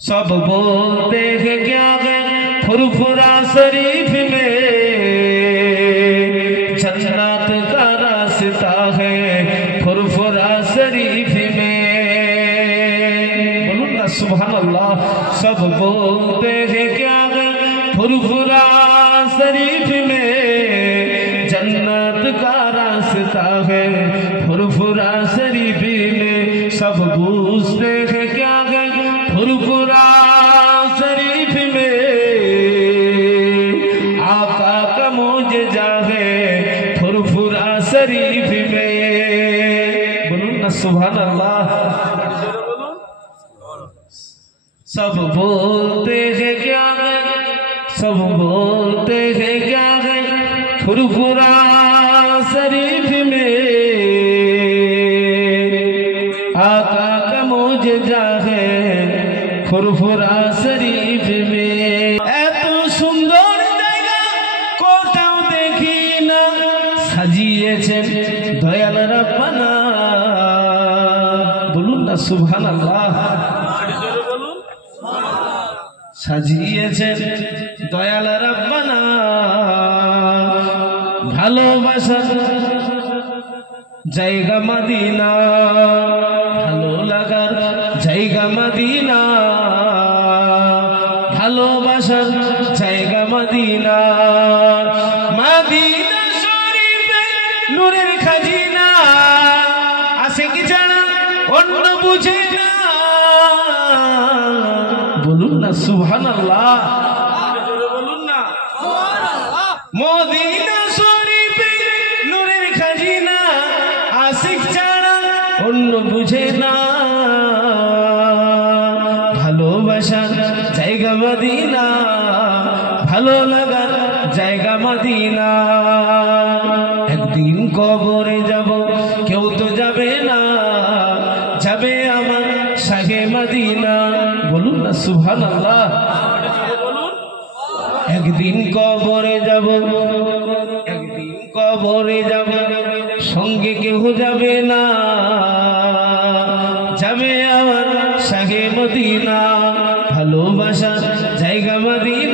सब बोलते हैं क्या है फुरफुरा शरीफ में जन्नत का रास्ता है फुरफुरा शरीफ में। बोलूं ना सुभान अल्लाह। सब बोलते हैं क्या है फुरफुरा शरीफ में जन्नत का रास्ता है फुरफुरा शरीफ में। सब पूछते हैं क्या है फुरफुरा शरीफ में आका का मौजज़ा है फुरफुरा शरीफ में। बोलूं ना सुभान अल्लाह। सब बोलते हैं क्या है सब बोलते हैं क्या है फुरफुरा शरीफ में आका का मौजज़ा है फुरफुरा शरीफ में। এত সুন্দর জায়গা কোথাও দেখি না সাজিয়েছেন দয়াল রব্বানা। বলুন না সুবহানাল্লাহ। সাজিয়েছেন দয়াল রব্বানা ভালোবাসার জায়গা মদিনা ভালো লাগার জায়গা মদিনা ভালোবাসার জায়গা মদিনা। মদিনা শরীফে নূরের খাজিনা আশিক ছাড়া অন্য বুঝে না। বলুন না সুবহানাল্লাহ। বলুন না মদিনা শরীফে নূরের খাজিনা আশিক ছাড়া অন্য বুঝে না। ভালোবাসার জায়গা মদিনা ভালো লাগার জায়গা মদিনা। একদিন কবরে যাব কেউ তো যাবে না যাবে আমার শাহে মদিনা। বলুন না সুবহানাল্লাহ। একদিন কবরে যাব একদিন কবরে যাব সঙ্গে কেউ যাবে না যাবে আমার শাহে মদিনা ভালোবাসার জায়গা মদিনা।